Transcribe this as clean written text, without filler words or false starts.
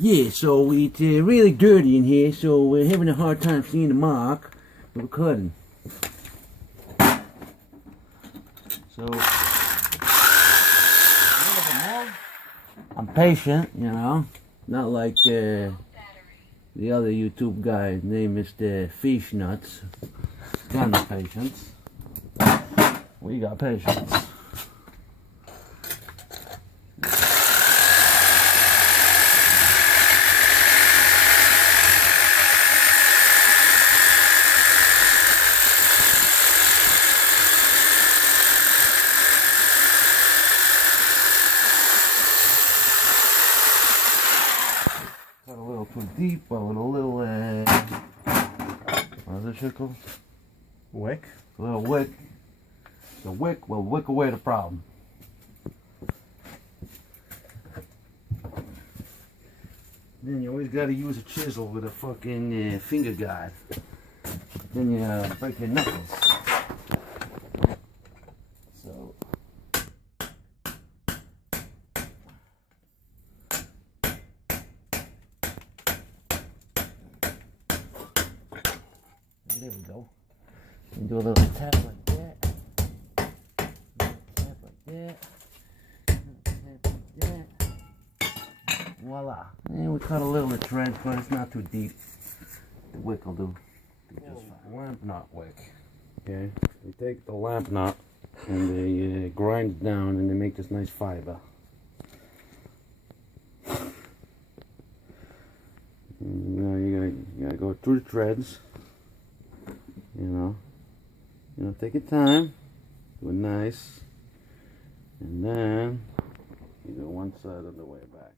Yeah, so it's really dirty in here, so we're having a hard time seeing the mark. We're cutting. So I'm patient, you know, not like the other YouTube guy. His name is the Fish Nuts. Got no patience. We got patience. Got a little too deep, but with a little, what's this shit called? Wick? A little wick. The wick will wick away the problem. Then you always gotta use a chisel with a fucking finger guide. Then you break your knuckles. So. There we go. And do a little tap like that. Tap like that. Tap like that. Voila. And we cut a little of the trench, but it's not too deep. The wick will do just fine. Lamp knot wick. Okay. They take the lamp knot and they grind it down and they make this nice fiber. And now you gotta go through the threads. You know, take your time, do it nice, and then you do one side on the way back.